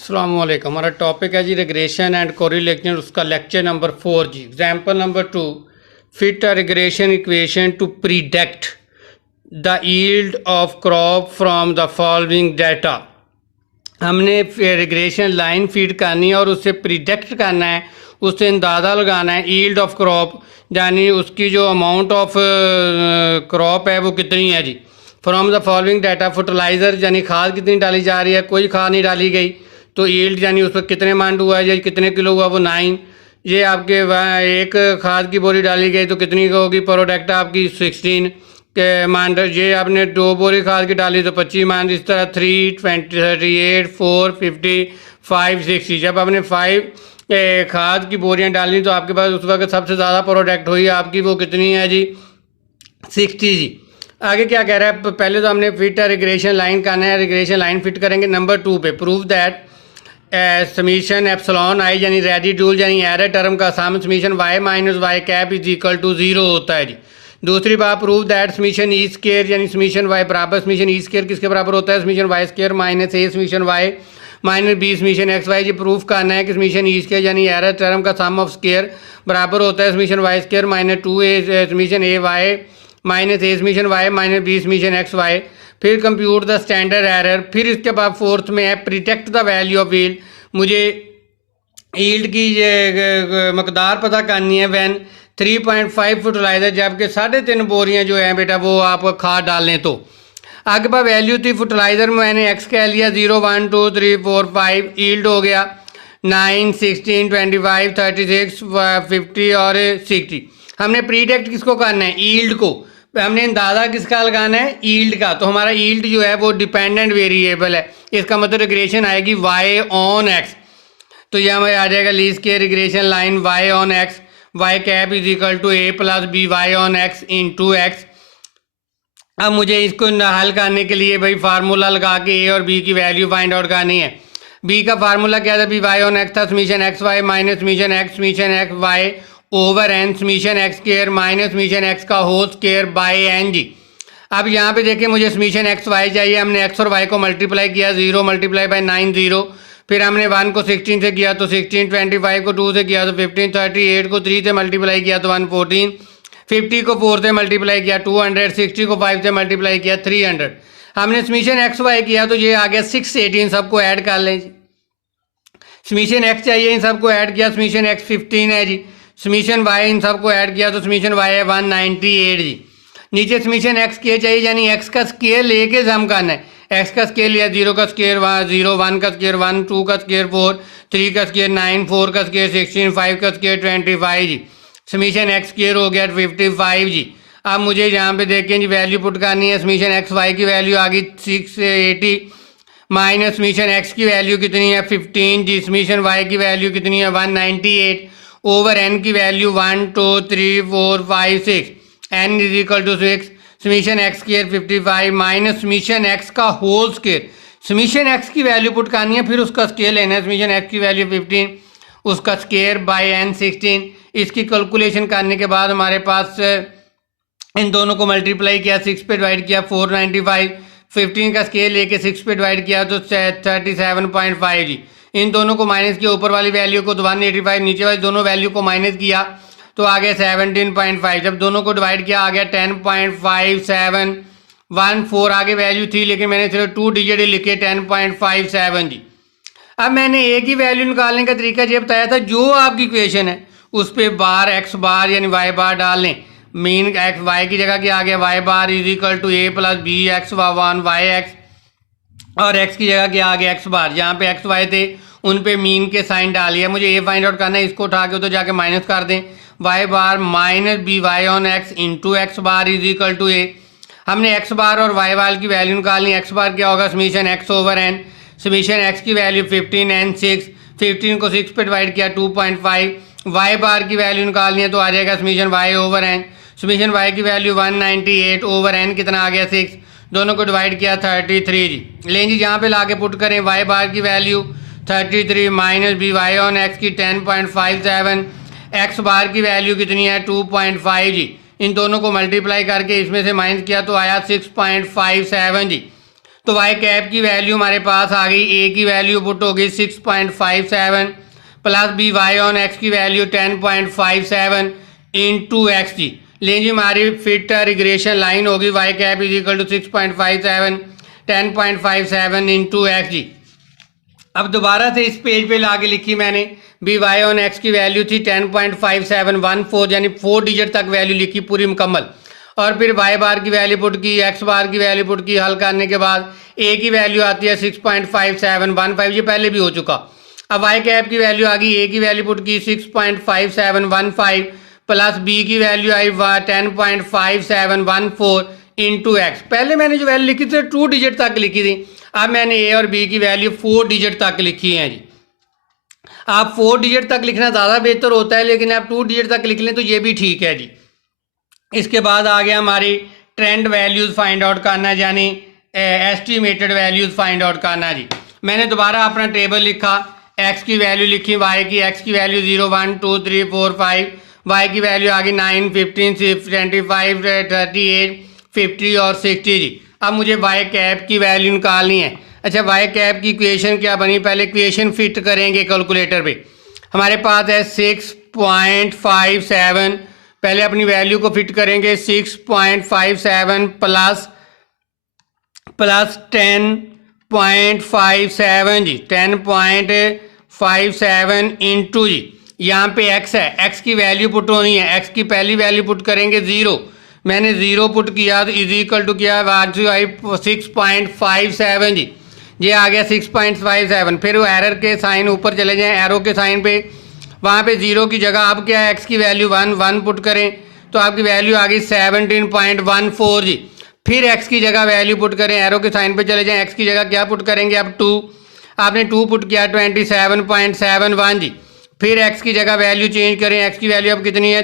अस्सलामुअलैकुम। हमारा टॉपिक है जी रिग्रेशन एंड कोरिलेशन, उसका लेक्चर नंबर 4 जी। Example number 2, fit a regression equation to predict the yield of crop from the following data. हमने regression line feed करनी है और उससे प्रिडिक्ट करना है, उससे अंदाज़ा लगाना है यील्ड ऑफ क्रॉप, यानी उसकी जो अमाउंट ऑफ क्रॉप है वो कितनी है जी। From the following data, fertilizer यानी खाद कितनी डाली जा रही है, कोई खाद नहीं डाली गई तो यील्ड यानी उस पर कितने मांड हुआ है या कितने किलो हुआ वो 9। ये आपके एक खाद की बोरी डाली गई तो कितनी होगी, प्रोडक्ट आपकी 16 के मांड। ये आपने 2 बोरी खाद की डाली तो 25 मांड। इस तरह 3, 20, 38, 4, 50, 5, 60। जब आपने 5 खाद की बोरियां डाली तो आपके पास उस वक्त सबसे ज़्यादा प्रोडक्ट हुई आपकी, वो कितनी है जी, 60 जी। आगे क्या कह रहा है, पहले तो हमने फिट रिग्रेशन लाइन करना है, रिग्रेशन लाइन फिट करेंगे। नंबर 2 पे prove that summation epsilon i यानी रेडिड्यूल यानी एरर टर्म का sum summation y minus Y cap is equal to 0 होता है जी। दूसरी बात, prove that summation e square यानी समीशन वाई बराबर समीशन ई स्केयर किसके बराबर होता है, summation y square minus a summation y minus B summation x y. जी प्रूफ करना है कि समीशन ई स्केयर यानी एरर टर्म का सम ऑफ स्केयर बराबर होता है summation y square minus 2 summation a y minus a summation y minus B summation x y. फिर कंप्यूट द स्टैंडर्ड एरर। फिर इसके बाद फोर्थ में है predict the value of yield. मुझे यील्ड की ये मकदार पता करनी है वैन 3.5 फर्टिलाइजर, जबकि 3.5 बोरियां जो है बेटा वो आप खाद डाल लें तो आगे बाद वैल्यू थी फर्टिलाइजर में मैंने एक्स कह लिया 0, 1, 2, 3, 4, 5। यील्ड हो गया 9, 16, 25, 36, 50 और 60। हमने प्रीडिक्ट किसको करना है, यील्ड को। हमने अंदाज़ा किसका लगाना है, यील्ड का। तो हमारा यील्ड जो है वो डिपेंडेंट वेरिएबल है, इसका मतलब रिग्रेशन आएगी वाई ऑन एक्स। तो यह हमें आ जाएगा लीज के regression line Y on X, Y cap is equal to A plus B Y on x into X. अब मुझे इसको हल करने के लिए भाई फार्मूला लगा के ए और बी की वैल्यू फाइंड आउट करनी है। बी का फार्मूला क्या था, बी वाई ऑन एक्स था summation x y minus summation x y over N summation x square minus summation x का होल स्क्वायर बाय एन जी। अब यहाँ पे देखिए मुझे समीशन एक्स वाई चाहिए। हमने एक्स और वाई को मल्टीप्लाई किया, 0 मल्टीप्लाई बाय 9 0। फिर हमने 1 को 16 से किया तो 16, 25 को 2 से किया तो 15, 38 को 3 से मल्टीप्लाई किया तो 114, 50 को 4 से मल्टीप्लाई किया 200, 60 को 5 से मल्टीप्लाई किया 300। हमने समीशन एक्स वाई किया तो ये आ गया 618। सबको ऐड कर लें जी। समीशन एक्स चाहिए, इन सबको ऐड किया, समीशन एक्स 15 है जी। समीशन वाई इन सबको ऐड किया तो समीशन वाई है 198 जी। नीचे समीशन एक्स के चाहिए यानी एक्स का स्केयर लेके सम करना है। एक्स का स्केयर लिया 0 का स्केयर 0, 1 का स्केयर 1, 2 का स्केयर 4, 3 का स्केयर 9, 4 का स्केयर 16, 5 का स्केयर 25 जी। समीशन एक्स स्केयर हो गया 55 जी। अब मुझे यहाँ पे देखें जी वैल्यू पुट करनी है। समीशन एक्स वाई की वैल्यू आ गई 680 माइनस समीशन एक्स की वैल्यू कितनी है 15 जी। समीशन वाई की वैल्यू कितनी है 198 ओवर एन की value 1, 2, 3, 4, 5, 6। N is equal to 6। Summation x square 55 minus summation x का होल स्क्वायर। समीशन एक्स की वैल्यू पुट करनी है, फिर उसका स्केयर लेना है। समीशन एक्स की वैल्यू 15, उसका स्केयर बाय एन 16। इसकी कैलकुलेशन करने के बाद हमारे पास इन दोनों को मल्टीप्लाई किया, 6 पे डिवाइड किया 495, 15 का स्केयर लेके 6 पे डिवाइड किया तो 37.5 जी। इन दोनों को माइनस किया, ऊपर वाली वैल्यू को तो 185, नीचे वाली दोनों वैल्यू को माइनस किया तो आ गया 17.5। जब दोनों को डिवाइड किया आ गया 10.5714। आगे वैल्यू थी लेकिन मैंने सिर्फ 2 डिजिट लिखे 10.57 जी। अब मैंने एक ही वैल्यू निकालने का तरीका ये बताया था, जो आपकी इक्वेशन है उस पर बार एक्स बार यानी वाई बार डाल लें। मीन एक्स वाई की जगह क्या आ गया, Y bar is equal to A plus B X 1 Y X, और एक्स की जगह क्या आ गया एक्स बार। जहाँ पे एक्स वाई थे उन पे मीन के साइन डालिए। मुझे ए फाइंड आउट करना है, इसको उठा के तो जाके माइनस कर दें। Y bar minus B Y on x into x bar is equal to a. हमने एक्स बार और वाई बार की वैल्यू निकालनी। एक्स बार क्या होगा, summation X over N. Summation X की वैल्यू 15 एन 6, 15 को 6 पे डिवाइड किया 2.5। वाई बार की वैल्यू निकालनी है तो आ जाएगा summation Y over N. Summation Y की वैल्यू 198 ओवर एन कितना आ गया 6, दोनों को डिवाइड किया 33 जी। लें जी यहाँ पे लाके पुट करें, वाई बार की value 33 minus B Y on x की 10.57, एक्स बार की वैल्यू कितनी है 2.5 जी। इन दोनों को मल्टीप्लाई करके इसमें से माइनस किया तो आया 6.57 जी। तो तो वाई कैप की वैल्यू हमारे पास आ गई, ए की वैल्यू पुट हो गई 6.57 plus B Y on x की वैल्यू 10.57 इंटू एक्स जी। लेकिन जी हमारी फिट रिग्रेशन लाइन होगी y cap is equal to 6.57 10.57 into x जी। अब दोबारा से इस पेज पे लाके लिखी मैंने, बी वाई ऑन एक्स की वैल्यू थी 10.5714 यानी 4 डिजिट तक वैल्यू लिखी पूरी मुकम्मल, और फिर वाई बार की वैल्यू पुट की, एक्स बार की वैल्यू पुट की, हल करने के बाद ए की वैल्यू आती है 6.5715, ये पहले भी हो चुका। अब वाई कैप की वैल्यू आ गई, ए की वैल्यू पुट की 6.5715 प्लस बी की वैल्यू आई 10.5714 इंटू एक्स। पहले मैंने जो वैल्यू लिखी थी 2 डिजिट तक लिखी थी, अब मैंने ए और बी की वैल्यू 4 डिजिट तक लिखी है जी। आप 4 डिजिट तक लिखना ज़्यादा बेहतर होता है, लेकिन आप 2 डिजिट तक लिख लें तो ये भी ठीक है जी। इसके बाद आ गया हमारी ट्रेंड वैल्यूज़ फाइंड आउट करना, यानी एस्टिमेटेड वैल्यूज़ फाइंड आउट करना जी। मैंने दोबारा अपना टेबल लिखा, एक्स की वैल्यू लिखी, वाई की, एक्स की वैल्यू 0 1 2 3 4 5, वाई की वैल्यू आ गई 9 15 25 38 50 और 60 जी। अब मुझे वाई कैप की वैल्यू निकालनी है। अच्छा, वाई कैप की इक्वेशन क्या बनी, पहले इक्वेशन फिट करेंगे कैलकुलेटर पे। हमारे पास है 6.57, पहले अपनी वैल्यू को फिट करेंगे, 6.57 प्लस 10.57 जी, 10.57 इंटू जी, यहाँ पे एक्स है, एक्स की वैल्यू पुट होनी है, एक्स की पहली वैल्यू पुट करेंगे 0, मैंने 0 पुट किया तो इज इक्वल टू किया 6.57 जी, ये आ गया 6.57। फिर वो एरर के साइन ऊपर चले जाएं, एरो के साइन पे, वहाँ पे 0 की जगह अब क्या है, एक्स की वैल्यू 1 पुट करें तो आपकी वैल्यू आ गई 17.14 जी। फिर एक्स की जगह वैल्यू पुट करें, एरो के साइन पे चले जाएं, एक्स की जगह क्या पुट करेंगे, अब 2, आपने 2 पुट किया 27.71 जी। फिर एक्स की जगह वैल्यू चेंज करें, एक्स की वैल्यू अब कितनी है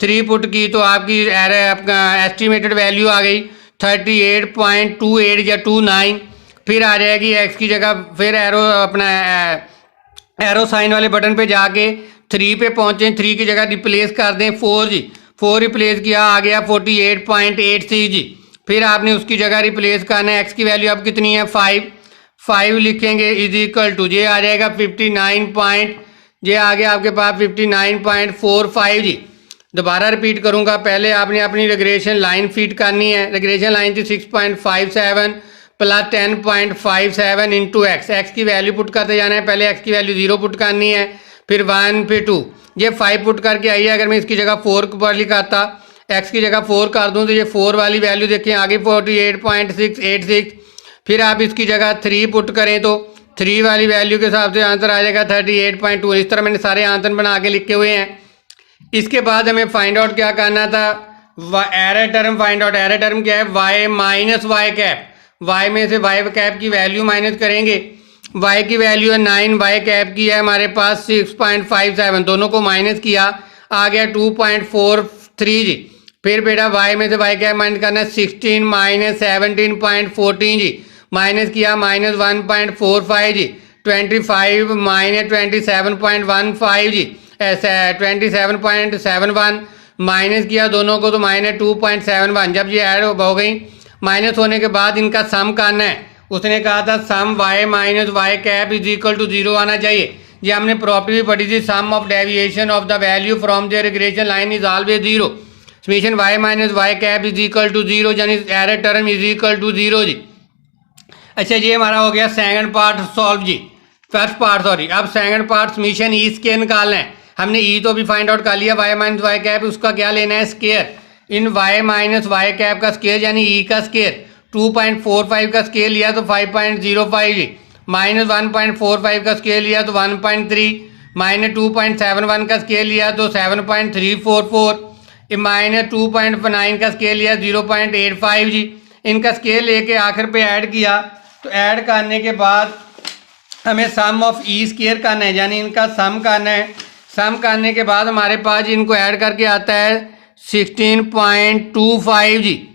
3 पुट की तो आपकी आपका एस्टिमेटेड वैल्यू आ गई 38.28 या 29। फिर आ जाएगी एक्स की जगह, फिर एरो अपना एरो साइन वाले बटन पे जाके 3 पे पहुँचें, 3 की जगह रिप्लेस कर दें 4 जी, 4 रिप्लेस किया आ गया 48.86 जी। फिर आपने उसकी जगह रिप्लेस करना है, एक्स की वैल्यू अब कितनी है 5 लिखेंगे इज इक्वल टू, ये आ जाएगा 59 ये आ गया आपके पास 59.45 जी। दोबारा रिपीट करूंगा, पहले आपने अपनी रिग्रेशन लाइन फीड करनी है, रिग्रेशन लाइन थी 6.57 प्लस 10.57 इंटू एक्स, एक्स की वैल्यू पुट करते जाना है, पहले एक्स की वैल्यू 0 पुट करनी है, फिर 1 फिर 2, ये 5 पुट करके आई है। अगर मैं इसकी जगह 4 पर लिखाता, एक्स की जगह 4 कर दूं तो ये 4 वाली वैल्यू देखें आगे 48.686। फिर आप इसकी जगह 3 पुट करें तो 3 वाली वैल्यू के हिसाब से आंसर आ जाएगा 38.2। इस तरह मैंने सारे आंसर बना के लिखे हुए हैं। इसके बाद हमें फाइंड आउट क्या करना था, error term find out. Error term क्या है, Y minus Y cap, Y में से वाई कैप की वैल्यू माइनस करेंगे, वाई की वैल्यू है 9, वाई कैप की है हमारे पास 6.57, दोनों को माइनस किया आ गया 2.43 जी। फिर बेटा वाई में से वाई कैप माइनस करना है 16 माइनस 17.14 जी, माइनस किया माइनस 1.45 जी, 25 माइनस 27.15 जी, 27.71 माइनस किया दोनों को तो माइनस 2.71। जब ये ऐड हो गई माइनस होने के बाद इनका सम करना है, उसने कहा था sum y minus Y cap is equal to 0 आना चाहिए। ये हमने प्रॉपर्टी पढ़ी थी, sum of deviation of the value from the regression line is always 0, summation y minus Y cap is equal to 0, यानी error term is equal to 0 जी। अच्छा, ये हमारा हो गया सेकंड पार्ट सॉल्व जी, फर्स्ट पार्ट सॉरी। अब second part summation e square निकालना है। हमने ई तो भी फाइंड आउट कर लिया, वाई माइनस वाई कैप, उसका क्या लेना है स्केयर। इन वाई माइनस वाई कैप का स्केयर यानी ई का स्केयर, 2.45 का स्केयर लिया तो 5.05 जी, माइनस 1.45 का स्केयर लिया तो 1.3, माइनस 2.71 का स्केयर लिया तो 7.344, माइनस 2.9 का स्केयर लिया 0.85 जी। इनका स्केयर लेके आखिर पे ऐड किया, तो ऐड करने के बाद हमें सम ऑफ ई स्केयर करना है, यानी इनका सम करना है। सम करने के बाद हमारे पास इनको ऐड करके आता है 16.25 जी।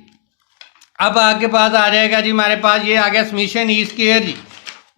अब आपके पास आ जाएगा जी हमारे पास ये आ गया समेशन ई स्केयर जी,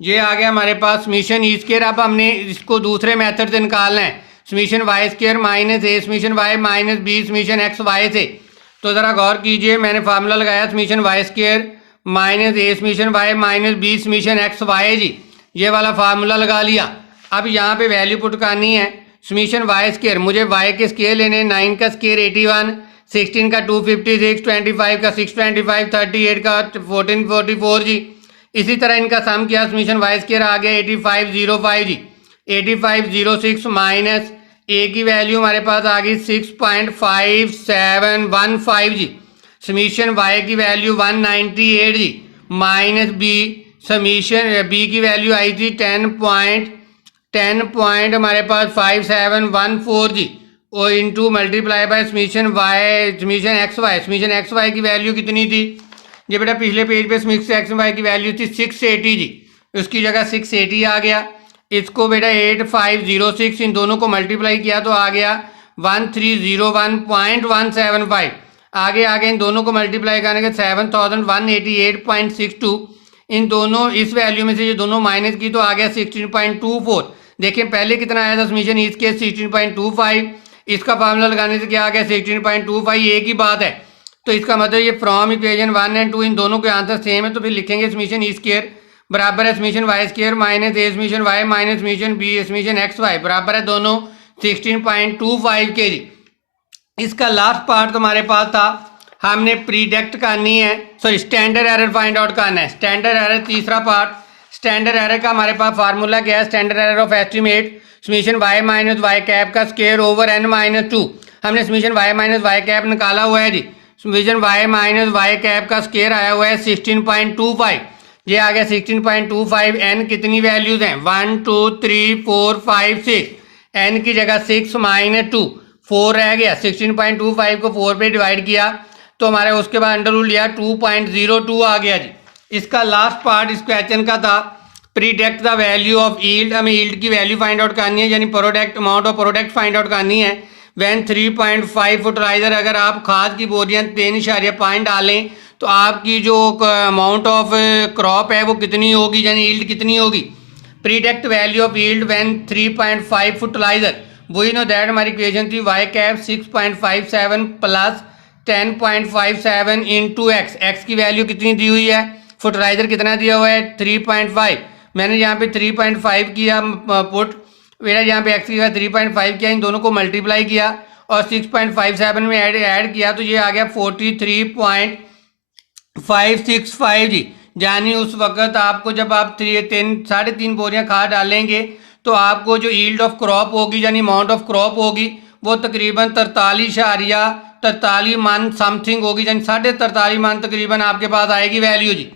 ये आ गया हमारे पास समेशन ई स्केयर। अब हमने इसको दूसरे मेथड से निकालना है, summation y square minus a summation y minus b summation x y से। तो ज़रा गौर कीजिए, मैंने फार्मूला लगाया summation y square minus a summation y minus B summation x y जी। ये वाला फार्मूला लगा लिया। अब यहाँ पे वैल्यू पुट करनी है। समीशन वाई स्केयर, मुझे वाई के स्केयर लेने, 9 का स्केयर 81, 16 का 256, 25 का 625, 38 का 1444 जी। इसी तरह इनका सम किया, समीशन वाई स्केयर आ गया 8505 जी। 8506 माइनस ए की वैल्यू हमारे पास आ गई 6.5715 जी। समीशन वाई की वैल्यू 198 जी माइनस बी, समीशन बी की वैल्यू आई थी 10 पॉइंट हमारे पास 5714 जी, और into multiply by summation Y, summation x Y. Summation x Y की वैल्यू कितनी थी जी बेटा? पिछले पेज पे समीशन एक्स वाई की वैल्यू थी 680 जी, उसकी जगह 680 आ गया। इसको बेटा 8506 इन दोनों को मल्टीप्लाई किया तो आ गया 1301.175। आगे इन दोनों को मल्टीप्लाई करने के 7188.62। इन दोनों इस वैल्यू में से ये दोनों माइनस की तो आ गया 16.24। देखिए पहले कितना आया था समीशन इसके 16.25, इसका फार्मूला लगाने से क्या आ गया 16.25। एक ही बात है, तो इसका मतलब ये फ्रॉम इक्वेशन 1 एंड 2 इन दोनों के आंसर सेम है, तो फिर लिखेंगे समीशन ई स्क्वायर बराबर है summation y square minus a summation y minus summation b summation x y बराबर है दोनों 16.25 के जी। इसका लास्ट पार्ट तुम्हारे पास था, हमने प्रीडिक्ट करनी है, sorry standard error find out करना है। स्टैंडर्ड एरर तीसरा पार्ट। स्टैंडर्ड एरर का हमारे पास फार्मूला क्या है? Standard error of estimate summation y minus Y cap का स्क्वायर ओवर एन माइनस 2। हमने summation y minus Y cap निकाला हुआ है जी। Summation y minus Y cap का स्क्वायर आया हुआ है 16.25, ये आ गया 16.25। एन कितनी वैल्यूज हैं? 1 2 3 4 5 6। एन की जगह 6 माइनस 2 4 रह गया। 16.25 को 4 पे डिवाइड किया तो हमारे उसके बाद अंडर रूट लिया 2.02 आ गया जी। इसका लास्ट पार्ट इस क्वेश्चन का था predict the value of yield. हमें यील्ड की वैल्यू फाइंड आउट करनी है, यानी product amount of product find out करनी है। वैन 3.5 फर्टिलाइजर, अगर आप खाद की बोरियां 3.5 डालें तो आपकी जो अमाउंट ऑफ क्रॉप है वो कितनी होगी, यानी यील्ड कितनी होगी। Predict value of yield when 3.5 fertiliser, वही नो दैट हमारी इक्वेशन थी Y cap 6.57 plus 10.57 into X. X की वैल्यू कितनी दी हुई है, फर्टिलाइजर कितना दिया हुआ है 3.5। मैंने यहाँ पे 3.5 किया पुट, मेरा यहाँ पे एक्स की जगह 3.5 किया, इन दोनों को मल्टीप्लाई किया और 6.57 में ऐड किया तो ये आ गया 43.565 जी। यानी उस वक्त आपको जब आप 3.5 बोरियां खाद डालेंगे तो आपको जो यील्ड ऑफ क्रॉप होगी, यानी अमाउंट ऑफ क्रॉप होगी, वो तकरीबन 43 मन समथिंग होगी, यानी 43.5 मन तकरीबन आपके पास आएगी वैल्यू जी।